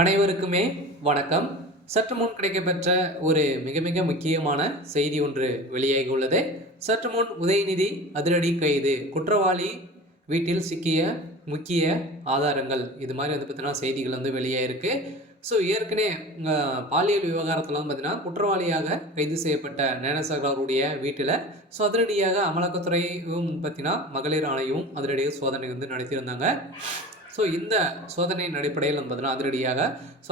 அனைவருக்குமே வணக்கம். சற்று முன் கிடைக்கப்பெற்ற ஒரு மிக மிக முக்கியமான செய்தி ஒன்று வெளியாகி உள்ளது. சற்று முன் உதயநிதி அதிரடி கைது, குற்றவாளி வீட்டில் சிக்கிய முக்கிய ஆதாரங்கள், இது மாதிரி பார்த்தீங்கன்னா செய்திகள் வெளியாயிருக்கு. ஸோ ஏற்கனவே பாலியல் விவகாரத்தில் பார்த்தீங்கன்னா குற்றவாளியாக கைது செய்யப்பட்ட ஞானசாகர் அவருடைய வீட்டில் அதிரடியாக அமலாக்கத்துறையும் பார்த்தீங்கன்னா மகளிர் ஆணையமும் அதிரடியாக சோதனை நடத்தியிருந்தாங்க. ஸோ இந்த சோதனையின் அடிப்படையில் பார்த்தீங்கன்னா அதிரடியாக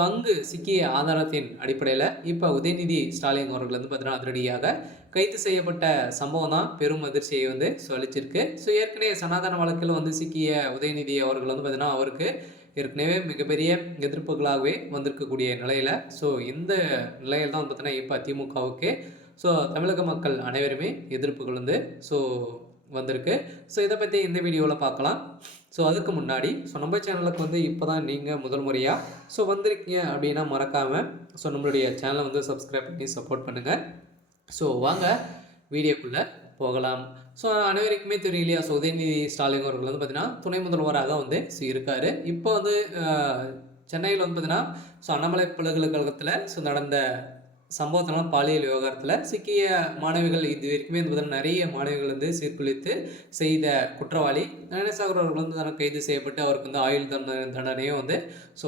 அங்கு சிக்கிய ஆதாரத்தின் அடிப்படையில் இப்போ உதயநிதி ஸ்டாலின் அவர்கள் பார்த்தீங்கன்னா அதிரடியாக கைது செய்யப்பட்ட சம்பவம் தான் பெரும் அதிர்ச்சியை அளிச்சிருக்கு. ஸோ ஏற்கனவே சனாதன வழக்கில் சிக்கிய உதயநிதி அவர்கள் பார்த்தீங்கன்னா அவருக்கு ஏற்கனவே மிகப்பெரிய எதிர்ப்புகளாகவே வந்திருக்கக்கூடிய நிலையில் இந்த நிலையில் தான் பார்த்தீங்கன்னா இப்போ திமுகவுக்கு தமிழக மக்கள் அனைவருமே எதிர்ப்புகள் வந்திருக்கு. இதை பற்றி இந்த வீடியோவில் பார்க்கலாம். அதுக்கு முன்னாடி நம்ம சேனலுக்கு இப்போ தான் நீங்கள் முதல் முறையாக வந்திருக்கீங்க அப்படின்னா மறக்காமல் நம்மளுடைய சேனலை சப்ஸ்கிரைப் பண்ணி சப்போர்ட் பண்ணுங்கள். வாங்க வீடியோக்குள்ளே போகலாம். அனைவருக்குமே தெரியும் இல்லையா, உதயநிதி ஸ்டாலின் அவர்கள் பார்த்தீங்கன்னா துணை முதல்வராக இருக்கார். இப்போ சென்னையில் பார்த்தீங்கன்னா அண்ணாமலை பல்கலைக்கழகத்தில் நடந்த சம்பவத்தினால பாலியல் விவகாரத்தில் சிக்கிய மாணவிகள் இது வரைக்குமே நிறைய மாணவிகள் சீர்குலைத்து செய்த குற்றவாளி ஞானசாகர் அவர்கள் கைது செய்யப்பட்டு அவருக்கு ஆயுள் தண்டனையும்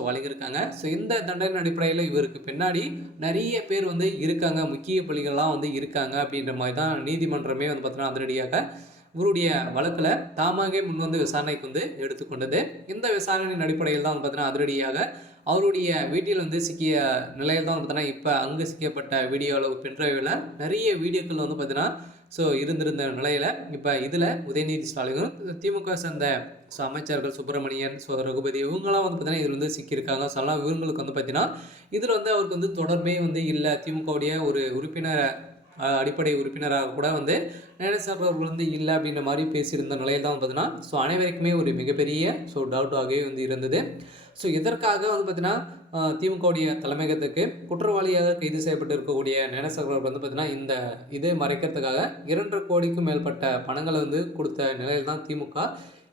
வழங்கியிருக்காங்க. இந்த தண்டனை அடிப்படையில் இவருக்கு பின்னாடி நிறைய பேர் இருக்காங்க, முக்கிய புள்ளிகள்லாம் இருக்காங்க அப்படின்ற மாதிரி தான் நீதிமன்றமே பார்த்தீங்கன்னா அதிரடியாக இவருடைய வழக்கில் தாமாக முன் விசாரணைக்கு எடுத்துக்கொண்டது. இந்த விசாரணையின் அடிப்படையில் தான் பார்த்தீங்கன்னா அதிரடியாக அவருடைய வீட்டில் சிக்கிய நிலையில் தான் பார்த்தீங்கன்னா இப்போ அங்கே சிக்கப்பட்ட வீடியோவில் பென்ட்ரைவில் நிறைய வீடியோக்கள் பார்த்தீங்கன்னா இருந்திருந்த நிலையில் இப்போ இதில் உதயநிதி ஸ்டாலினும் திமுக சேர்ந்த அமைச்சர்கள் சுப்பிரமணியன் ரகுபதி இவங்களாம் பார்த்தீங்கன்னா இதில் சிக்கியிருக்காங்க. சொல்லலாம் இவங்களுக்கு பார்த்தீங்கன்னா இதில் அவருக்கு தொடர்பே இல்லை. திமுகவுடைய ஒரு உறுப்பினர் அடிப்படை உறுப்பினராக கூட ஞானசாகர் அவர்கள் இல்லை அப்படின்ற மாதிரி பேசியிருந்த நிலையில் தான் பார்த்தீங்கன்னா அனைவருக்குமே ஒரு மிகப்பெரிய டவுட்டாகவே இருந்தது. இதற்காக பார்த்தீங்கன்னா திமுகவுடைய தலைமையகத்துக்கு குற்றவாளியாக கைது செய்யப்பட்டு இருக்கக்கூடிய ஞானசாகர் பார்த்தீங்கன்னா இந்த இதை மறைக்கிறதுக்காக 2.5 கோடிக்கும் மேற்பட்ட பணங்களை கொடுத்த நிலையில் தான் திமுக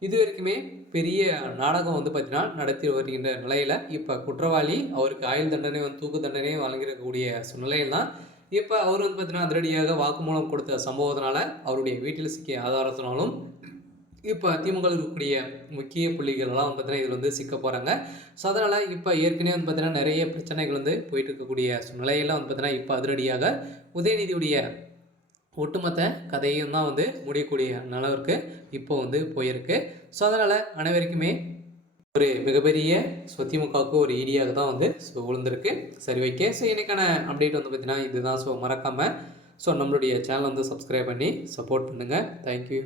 இது வரைக்குமே பெரிய நாடகம் பார்த்தீங்கன்னா நடத்தி வருகின்ற நிலையில் இப்போ குற்றவாளி அவருக்கு ஆயுள் தண்டனை தூக்கு தண்டனை வழங்கியிருக்கக்கூடிய நிலையில் தான் இப்போ அவர் பார்த்தீங்கன்னா அதிரடியாக வாக்குமூலம் கொடுத்த சம்பவத்தினால அவருடைய வீட்டில் சிக்கிய ஆதாரத்தினாலும் இப்போ திமுக இருக்கக்கூடிய முக்கிய புள்ளிகள்லாம் பார்த்தீங்கன்னா இதில் சிக்க போகிறாங்க. அதனால் இப்போ ஏற்கனவே பார்த்தீங்கன்னா நிறைய பிரச்சனைகள் போயிட்டு இருக்கக்கூடிய நிலையில் பார்த்தீங்கன்னா இப்போ அதிரடியாக உதயநிதியுடைய ஒட்டுமொத்த கதையும் தான் முடியக்கூடிய நிலவிற்கு இப்போ போயிருக்கு. அதனால் அனைவருக்குமே ஒரு மிகப்பெரிய திமுகவுக்கு ஒரு ஈடியாக தான் விழுந்திருக்கு. சரி, ஓகே. இன்னைக்கான அப்டேட் பார்த்தீங்கன்னா இதுதான். மறக்காமல் நம்மளுடைய சேனலை சப்ஸ்கிரைப் பண்ணி சப்போர்ட் பண்ணுங்கள். தேங்க்யூ.